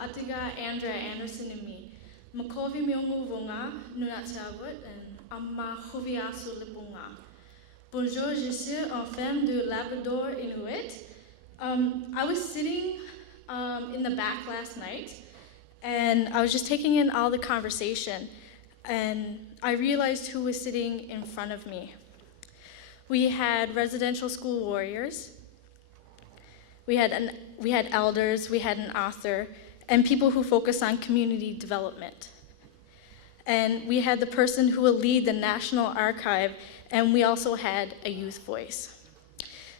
atiga Andrea Anderson and me. Makovi miongu vunga, nunatiabut, and amma joviasu lipunga. Bonjour, je suis une femme du Labrador Inuit. I was sitting in the back last night, and I was just taking in all the conversation, and I realized who was sitting in front of me. We had residential school warriors, we had elders, we had an author, and people who focus on community development. And we had the person who will lead the National Archive, and we also had a youth voice.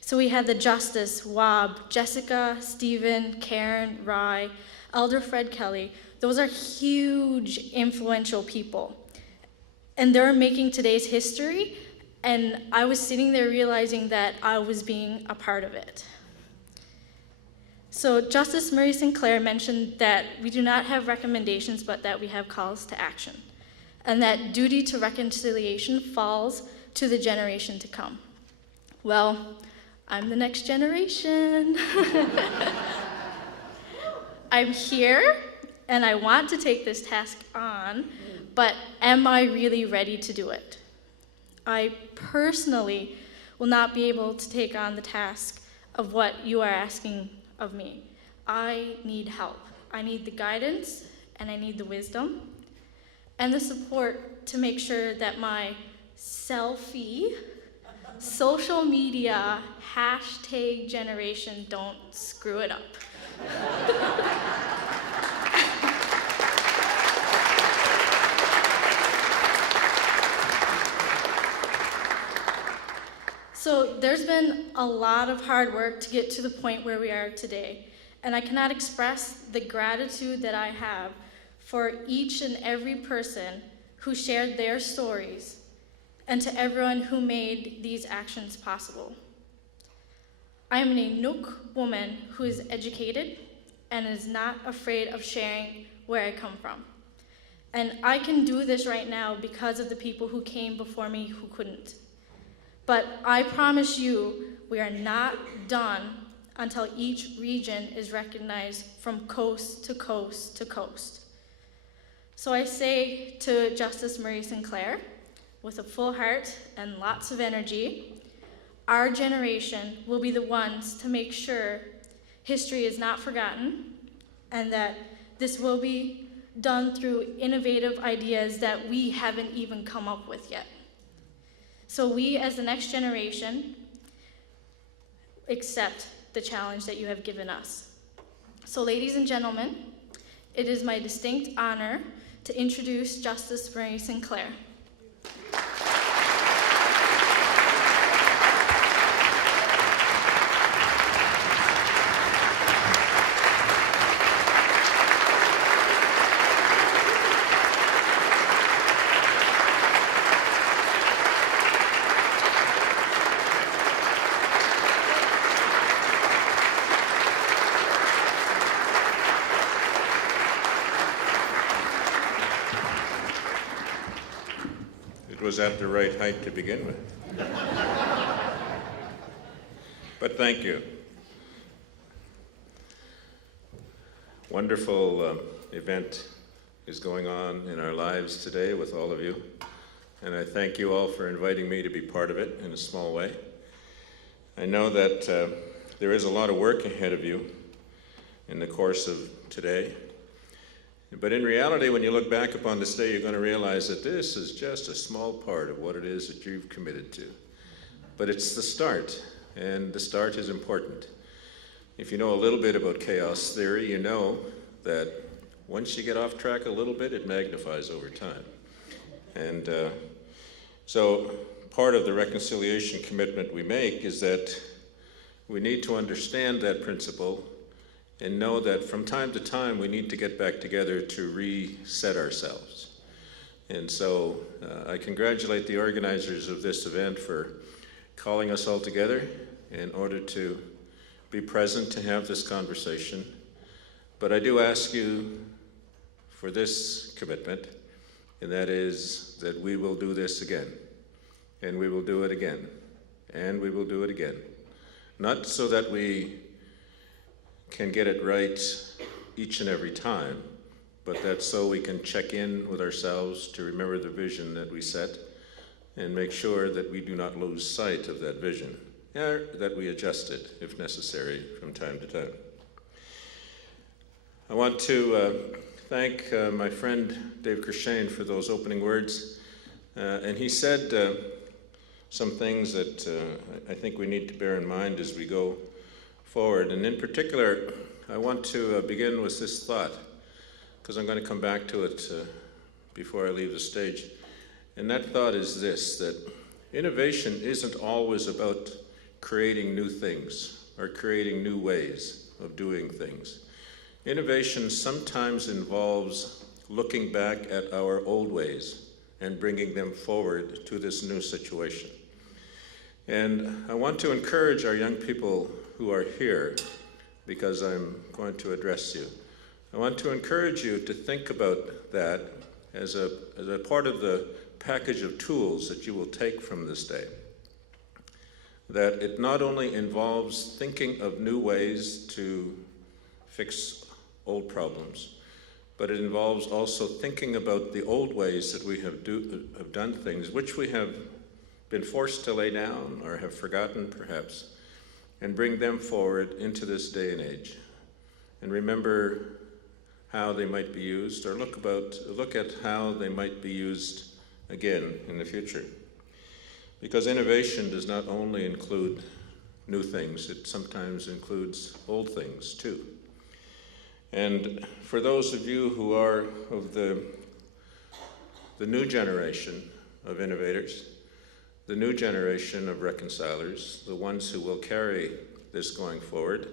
So we had the Justice, Wab, Jessica, Stephen, Karen, Rye, Elder Fred Kelly. Those are huge, influential people. And they're making today's history, and I was sitting there realizing that I was being a part of it. So Justice Murray Sinclair mentioned that we do not have recommendations, but that we have calls to action, and that duty to reconciliation falls to the generation to come. Well, I'm the next generation. I'm here, and I want to take this task on, but am I really ready to do it? I personally will not be able to take on the task of what you are asking of me. I need help. I need the guidance, and I need the wisdom, and the support to make sure that my selfie, social media, hashtag generation don't screw it up. So there's been a lot of hard work to get to the point where we are today, and I cannot express the gratitude that I have for each and every person who shared their stories, and to everyone who made these actions possible. I am an Inuk woman who is educated and is not afraid of sharing where I come from. And I can do this right now because of the people who came before me who couldn't. But I promise you, we are not done until each region is recognized from coast to coast to coast. So I say to Justice Murray Sinclair, with a full heart and lots of energy, our generation will be the ones to make sure history is not forgotten, and that this will be done through innovative ideas that we haven't even come up with yet. So we, as the next generation, accept the challenge that you have given us. So ladies and gentlemen, it is my distinct honor to introduce Justice Murray Sinclair. Was at the right height to begin with. But thank you. Wonderful event is going on in our lives today with all of you, and I thank you all for inviting me to be part of it in a small way. I know that there is a lot of work ahead of you in the course of today. But in reality, when you look back upon this day, you're going to realize that this is just a small part of what it is that you've committed to. But it's the start, and the start is important. If you know a little bit about chaos theory, you know that once you get off track a little bit, it magnifies over time. And so part of the reconciliation commitment we make is that we need to understand that principle and know that from time to time we need to get back together to reset ourselves. And so I congratulate the organizers of this event for calling us all together in order to be present to have this conversation. But I do ask you for this commitment, and that is that we will do this again, and we will do it again, and we will do it again. Not so that we can get it right each and every time, but that's so we can check in with ourselves to remember the vision that we set and make sure that we do not lose sight of that vision, or that we adjust it if necessary from time to time. I want to thank my friend Dave Kershane for those opening words. And he said some things that I think we need to bear in mind as we go forward. And in particular, I want to begin with this thought, because I'm going to come back to it before I leave the stage. And that thought is this, that innovation isn't always about creating new things or creating new ways of doing things. Innovation sometimes involves looking back at our old ways and bringing them forward to this new situation. And I want to encourage our young people who are here, because I'm going to address you. I want to encourage you to think about that as a part of the package of tools that you will take from this day. That it not only involves thinking of new ways to fix old problems, but it involves also thinking about the old ways that we have done things, which we have been forced to lay down or have forgotten perhaps, and bring them forward into this day and age. And remember how they might be used, or look at how they might be used again in the future. Because innovation does not only include new things, it sometimes includes old things too. And for those of you who are of the new generation of innovators, the new generation of reconcilers, the ones who will carry this going forward,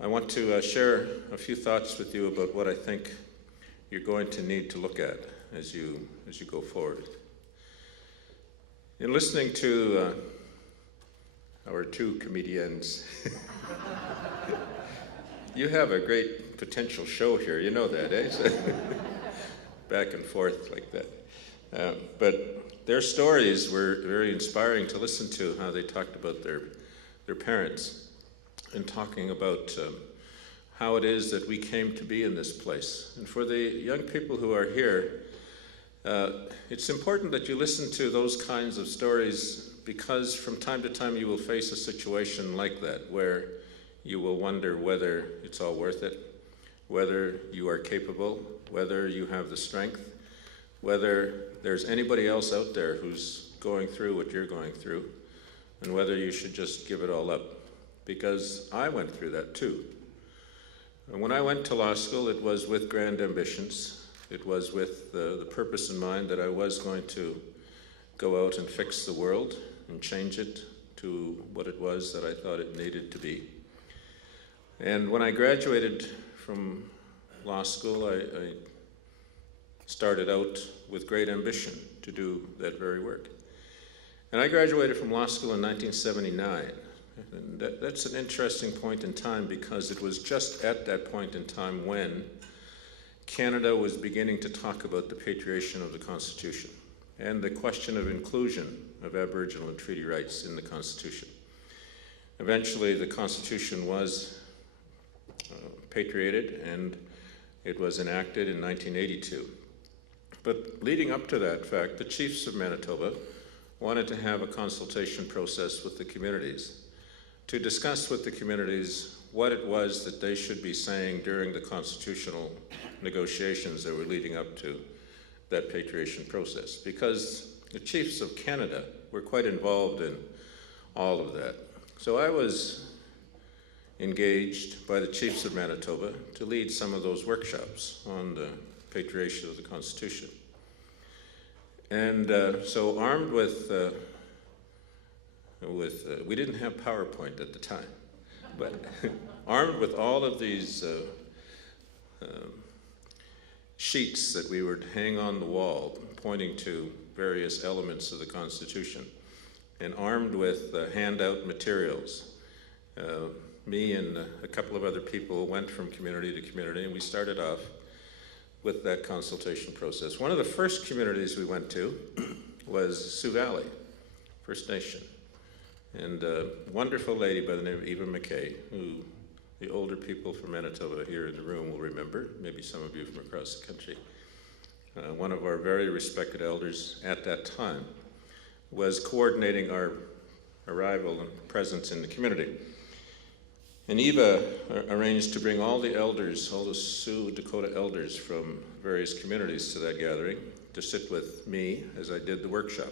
I want to share a few thoughts with you about what I think you're going to need to look at as you go forward. In listening to our two comedians, you have a great potential show here, you know that, eh? So back and forth like that. But their stories were very inspiring to listen to, how they talked about their parents and talking about how it is that we came to be in this place. And for the young people who are here, it's important that you listen to those kinds of stories, because from time to time you will face a situation like that where you will wonder whether it's all worth it, whether you are capable, whether you have the strength, whether there's anybody else out there who's going through what you're going through, and whether you should just give it all up. Because I went through that too. And when I went to law school, it was with grand ambitions. It was with the purpose in mind that I was going to go out and fix the world and change it to what it was that I thought it needed to be. And when I graduated from law school, I started out with great ambition to do that very work. And I graduated from law school in 1979. And that's an interesting point in time, because it was just at that point in time when Canada was beginning to talk about the patriation of the Constitution and the question of inclusion of Aboriginal and treaty rights in the Constitution. Eventually, the Constitution was patriated, and it was enacted in 1982. But leading up to that fact, the chiefs of Manitoba wanted to have a consultation process with the communities to discuss with the communities what it was that they should be saying during the constitutional negotiations that were leading up to that patriation process. Because the chiefs of Canada were quite involved in all of that. So I was engaged by the chiefs of Manitoba to lead some of those workshops on the patriation of the Constitution. And so armed with we didn't have PowerPoint at the time, but armed with all of these sheets that we would hang on the wall pointing to various elements of the Constitution, and armed with handout materials, me and a couple of other people went from community to community, and we started off with that consultation process. One of the first communities we went to was Sioux Valley First Nation, and a wonderful lady by the name of Eva McKay, who the older people from Manitoba here in the room will remember, maybe some of you from across the country. One of our very respected elders at that time was coordinating our arrival and presence in the community. And Eva arranged to bring all the elders, all the Sioux Dakota elders from various communities to that gathering to sit with me as I did the workshop.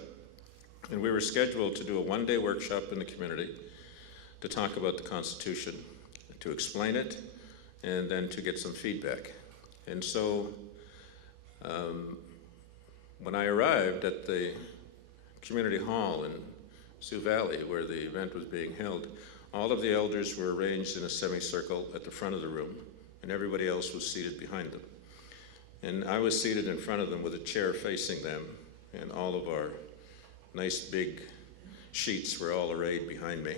And we were scheduled to do a one-day workshop in the community to talk about the Constitution, to explain it, and then to get some feedback. And so when I arrived at the community hall in Sioux Valley, where the event was being held, all of the elders were arranged in a semicircle at the front of the room, and everybody else was seated behind them. And I was seated in front of them with a chair facing them, and all of our nice big sheets were all arrayed behind me.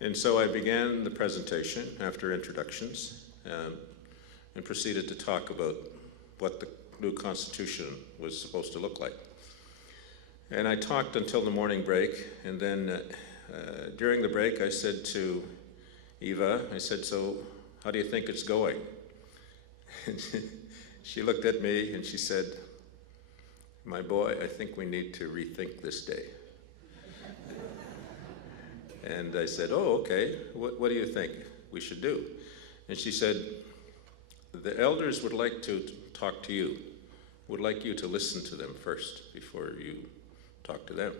And so I began the presentation after introductions and proceeded to talk about what the new Constitution was supposed to look like. And I talked until the morning break, and then during the break I said to Eva, I said, "So how do you think it's going?" And she looked at me and she said, "My boy, I think we need to rethink this day." And I said, "Oh, okay, what do you think we should do?" And she said, "The elders would like to talk to you, would like you to listen to them first before you talk to them."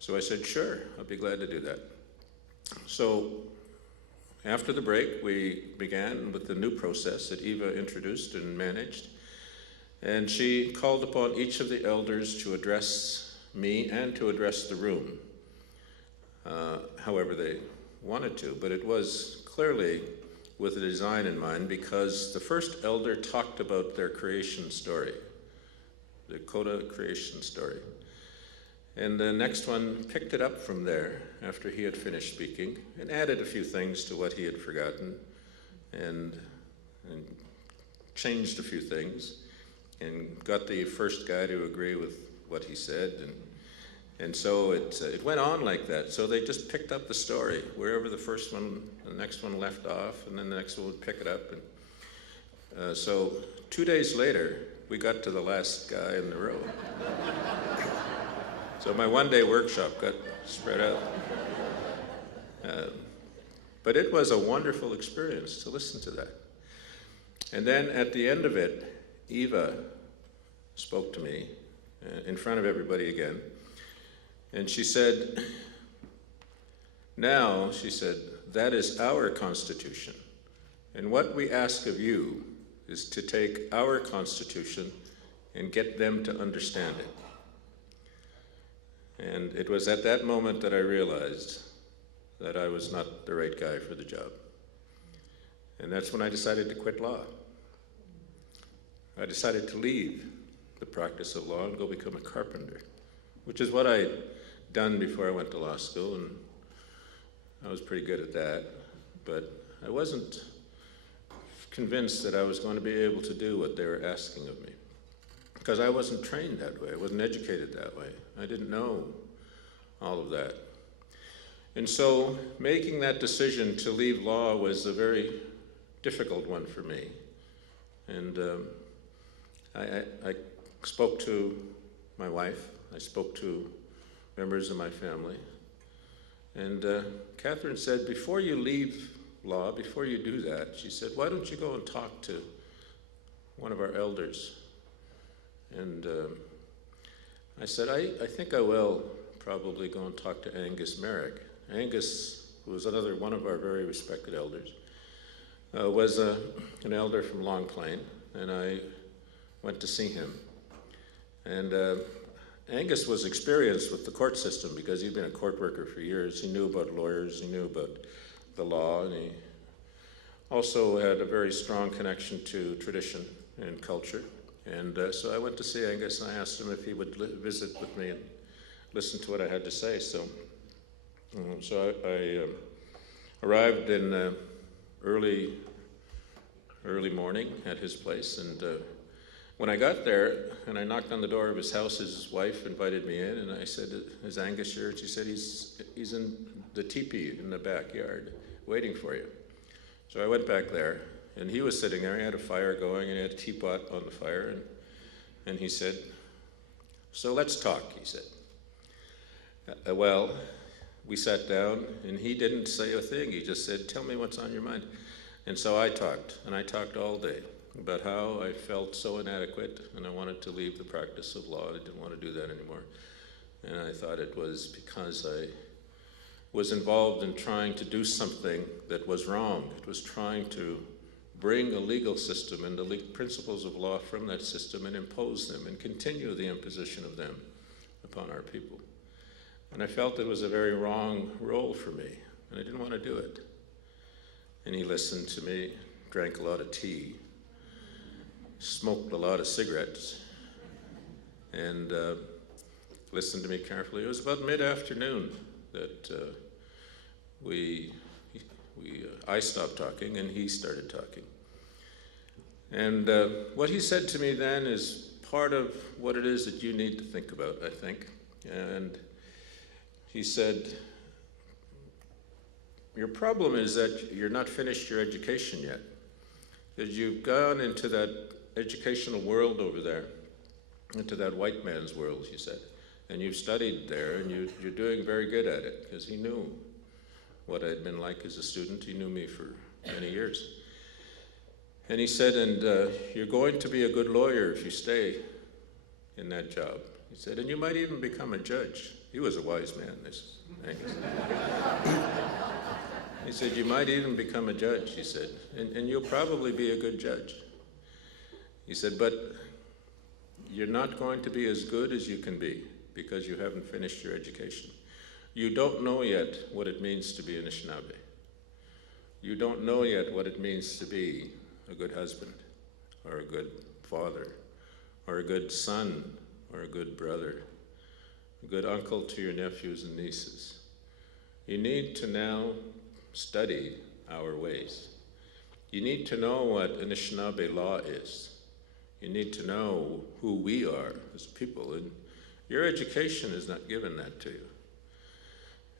So I said, "Sure, I'll be glad to do that." So after the break, we began with the new process that Eva introduced and managed. And she called upon each of the elders to address me and to address the room, however they wanted to. But it was clearly with a design in mind, because the first elder talked about their creation story, the Dakota creation story. And the next one picked it up from there after he had finished speaking and added a few things to what he had forgotten and changed a few things and got the first guy to agree with what he said. And so it went on like that. So they just picked up the story wherever the first one, the next one left off, and then the next one would pick it up. And so 2 days later, we got to the last guy in the row. So my one-day workshop got spread out. But it was a wonderful experience to listen to that. And then at the end of it, Eva spoke to me in front of everybody again. And she said, "Now," she said, "that is our Constitution. And what we ask of you is to take our Constitution and get them to understand it." And it was at that moment that I realized that I was not the right guy for the job. And that's when I decided to quit law. I decided to leave the practice of law and go become a carpenter, which is what I'd done before I went to law school, and I was pretty good at that. But I wasn't convinced that I was going to be able to do what they were asking of me, because I wasn't trained that way. I wasn't educated that way. I didn't know all of that. And so making that decision to leave law was a very difficult one for me. And I spoke to my wife. I spoke to members of my family. And Catherine said, "Before you leave law, before you do that," she said, "why don't you go and talk to one of our elders?" And I said, I think I will probably go and talk to Angus Merrick. Angus, who was another one of our very respected elders, was an elder from Long Plain, and I went to see him. And Angus was experienced with the court system because he'd been a court worker for years. He knew about lawyers, he knew about the law, and he also had a very strong connection to tradition and culture. And so I went to see Angus, and I asked him if he would visit with me and listen to what I had to say. So I arrived in early morning at his place, and when I got there and I knocked on the door of his house, his wife invited me in, and I said, "Is Angus here?" And she said, he's in the teepee in the backyard waiting for you." So I went back there, and he was sitting there. He had a fire going, and he had a teapot on the fire, and he said, "So let's talk," he said. Well, we sat down, and he didn't say a thing. He just said, "Tell me what's on your mind." And so I talked, and I talked all day about how I felt so inadequate, and I wanted to leave the practice of law. I didn't want to do that anymore. And I thought it was because I was involved in trying to do something that was wrong. It was trying to bring a legal system and the principles of law from that system and impose them and continue the imposition of them upon our people. And I felt it was a very wrong role for me, and I didn't want to do it. And he listened to me, drank a lot of tea, smoked a lot of cigarettes, and listened to me carefully. It was about mid-afternoon that I stopped talking and he started talking. And what he said to me then is part of what it is that you need to think about, I think. And he said, "Your problem is that you're not finished your education yet. Because you've gone into that educational world over there, into that white man's world," he said. "And you've studied there, and you're doing very good at it," because he knew what I'd been like as a student. He knew me for many years. And he said, "And you're going to be a good lawyer if you stay in that job." He said, "And you might even become a judge." He was a wise man, this Angus. He said, "You might even become a judge," he said, and you'll probably be a good judge. He said, "But you're not going to be as good as you can be because you haven't finished your education. You don't know yet what it means to be Anishinaabe. You don't know yet what it means to be a good husband, or a good father, or a good son, or a good brother, a good uncle to your nephews and nieces. You need to now study our ways. You need to know what Anishinaabe law is. You need to know who we are as people, and your education is not given that to you.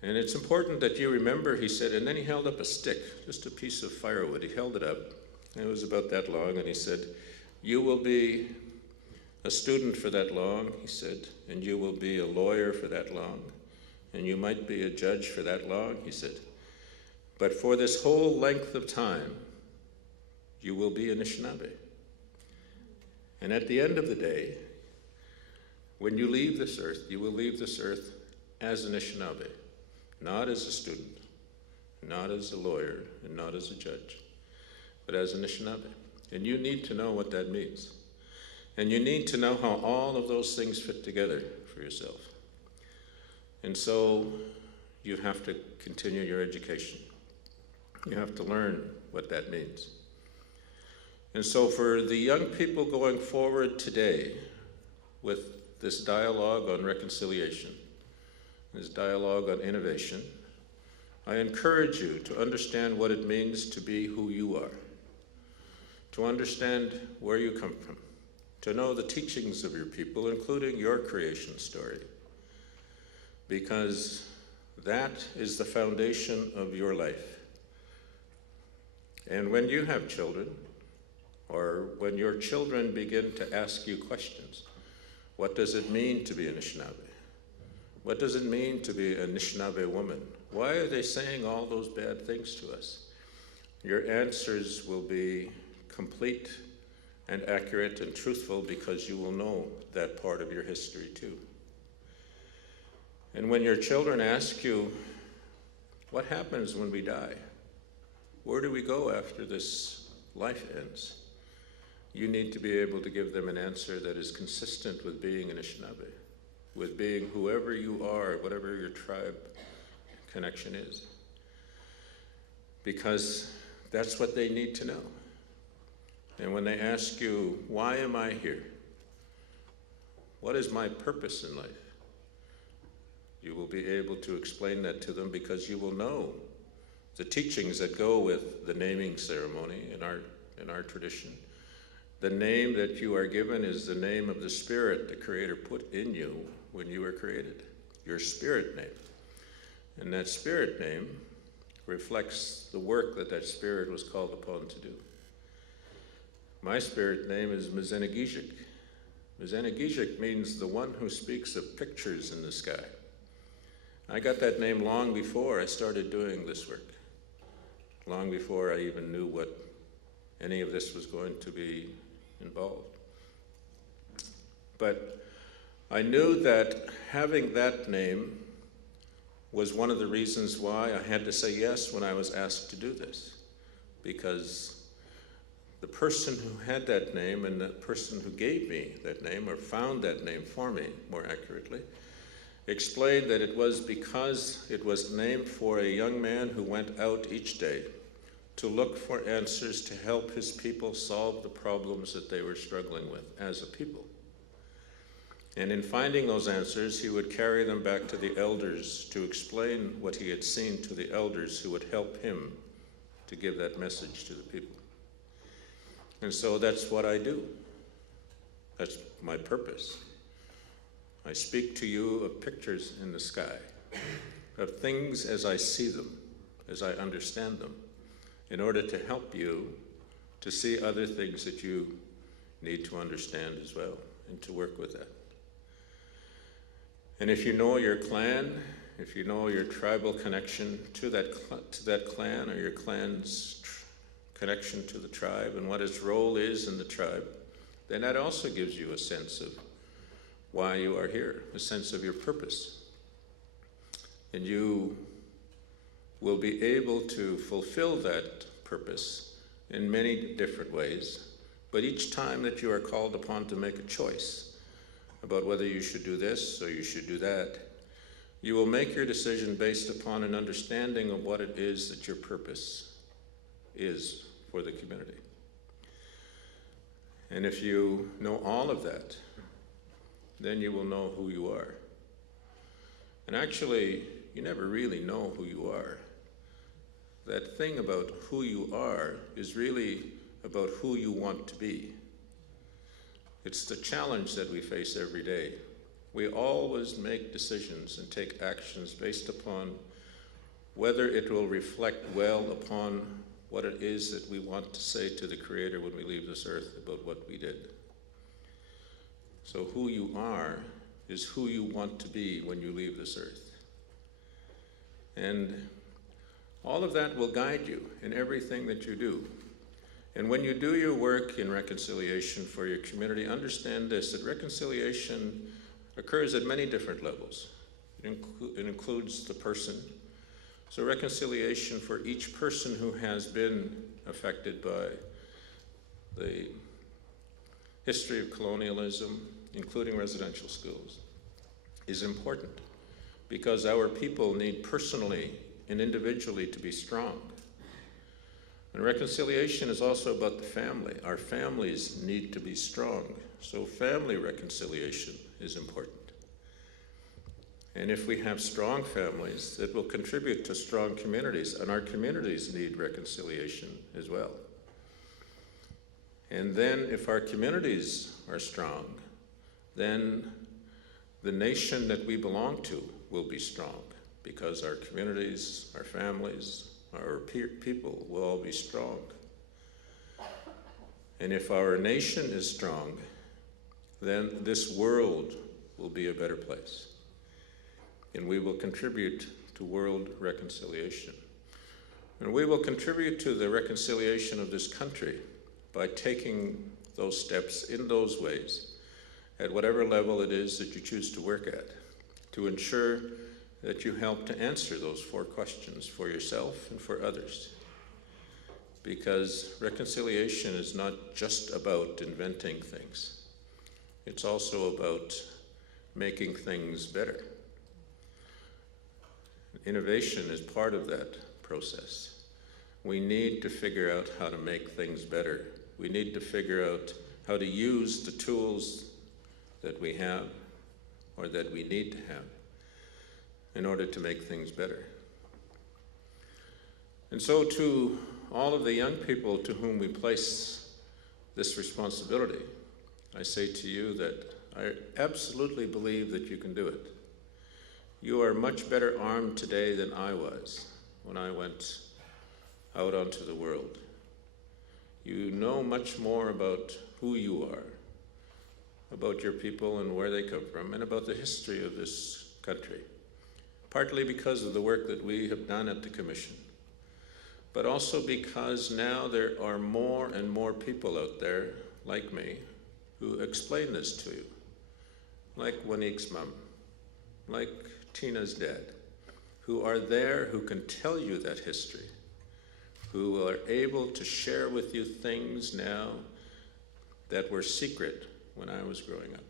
And it's important that you remember," he said, and then he held up a stick, just a piece of firewood. He held it up, and it was about that long, and he said, "You will be a student for that long," he said, "and you will be a lawyer for that long, and you might be a judge for that long," he said. "But for this whole length of time, you will be Anishinaabe. And at the end of the day, when you leave this earth, you will leave this earth as Anishinaabe, not as a student, not as a lawyer, and not as a judge, but as Anishinaabe. And you need to know what that means. And you need to know how all of those things fit together for yourself. And so you have to continue your education. You have to learn what that means. And so for the young people going forward today with this dialogue on reconciliation, this dialogue on innovation, I encourage you to understand what it means to be who you are, to understand where you come from, to know the teachings of your people, including your creation story, because that is the foundation of your life. And when you have children, or when your children begin to ask you questions, what does it mean to be Anishinaabe? What does it mean to be an Anishinaabe woman? Why are they saying all those bad things to us? Your answers will be complete and accurate and truthful because you will know that part of your history too. And when your children ask you, what happens when we die? Where do we go after this life ends? You need to be able to give them an answer that is consistent with being an Anishinaabe, with being whoever you are, whatever your tribe connection is. Because that's what they need to know. And when they ask you, why am I here? What is my purpose in life? You will be able to explain that to them because you will know the teachings that go with the naming ceremony in our tradition. The name that you are given is the name of the spirit the Creator put in you when you were created, your spirit name. And that spirit name reflects the work that that spirit was called upon to do. My spirit name is Mzenegijik. Mzenegijik means the one who speaks of pictures in the sky. I got that name long before I started doing this work, long before I even knew what any of this was going to be involved. But I knew that having that name was one of the reasons why I had to say yes when I was asked to do this, because the person who had that name and the person who gave me that name, or found that name for me more accurately, explained that it was because it was named for a young man who went out each day to look for answers to help his people solve the problems that they were struggling with as a people. And in finding those answers, he would carry them back to the elders to explain what he had seen to the elders who would help him to give that message to the people. And so that's what I do. That's my purpose. I speak to you of pictures in the sky, of things as I see them, as I understand them, in order to help you to see other things that you need to understand as well, and to work with that. And if you know your clan, if you know your tribal connection to that clan, or your clan's connection to the tribe and what its role is in the tribe, then that also gives you a sense of why you are here, a sense of your purpose. And you will be able to fulfill that purpose in many different ways, but each time that you are called upon to make a choice about whether you should do this or you should do that, you will make your decision based upon an understanding of what it is that your purpose is for the community. And if you know all of that, then you will know who you are. And actually, you never really know who you are. That thing about who you are is really about who you want to be. It's the challenge that we face every day. We always make decisions and take actions based upon whether it will reflect well upon what it is that we want to say to the Creator when we leave this earth about what we did. So who you are is who you want to be when you leave this earth. And all of that will guide you in everything that you do. And when you do your work in reconciliation for your community, understand this, that reconciliation occurs at many different levels. It includes the person. So reconciliation for each person who has been affected by the history of colonialism, including residential schools, is important, because our people need personally and individually to be strong. And reconciliation is also about the family. Our families need to be strong. So family reconciliation is important. And if we have strong families, it will contribute to strong communities, and our communities need reconciliation as well. And then if our communities are strong, then the nation that we belong to will be strong, because our communities, our families, our people will all be strong. And if our nation is strong, then this world will be a better place. And we will contribute to world reconciliation. And we will contribute to the reconciliation of this country by taking those steps in those ways at whatever level it is that you choose to work at, to ensure that you help to answer those 4 questions for yourself and for others. Because reconciliation is not just about inventing things. It's also about making things better. Innovation is part of that process. We need to figure out how to make things better. We need to figure out how to use the tools that we have, or that we need to have, in order to make things better. And so to all of the young people to whom we place this responsibility, I say to you that I absolutely believe that you can do it. You are much better armed today than I was when I went out onto the world. You know much more about who you are, about your people and where they come from, and about the history of this country, partly because of the work that we have done at the Commission, but also because now there are more and more people out there, like me, who explain this to you, like Wanique's mom, like Tina's dad, who are there, who can tell you that history, who are able to share with you things now that were secret when I was growing up.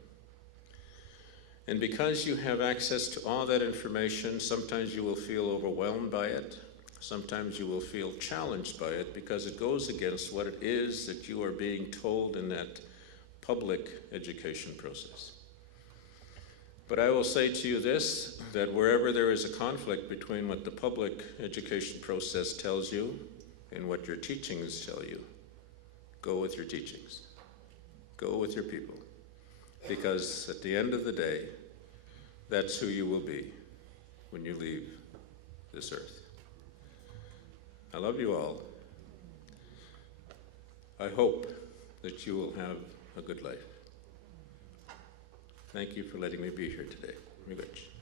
And because you have access to all that information, sometimes you will feel overwhelmed by it. Sometimes you will feel challenged by it because it goes against what it is that you are being told in that public education process. But I will say to you this, that wherever there is a conflict between what the public education process tells you and what your teachings tell you, go with your teachings. Go with your people. Because at the end of the day, that's who you will be when you leave this earth. I love you all. I hope that you will have a good life. Thank you for letting me be here today. Miigwech.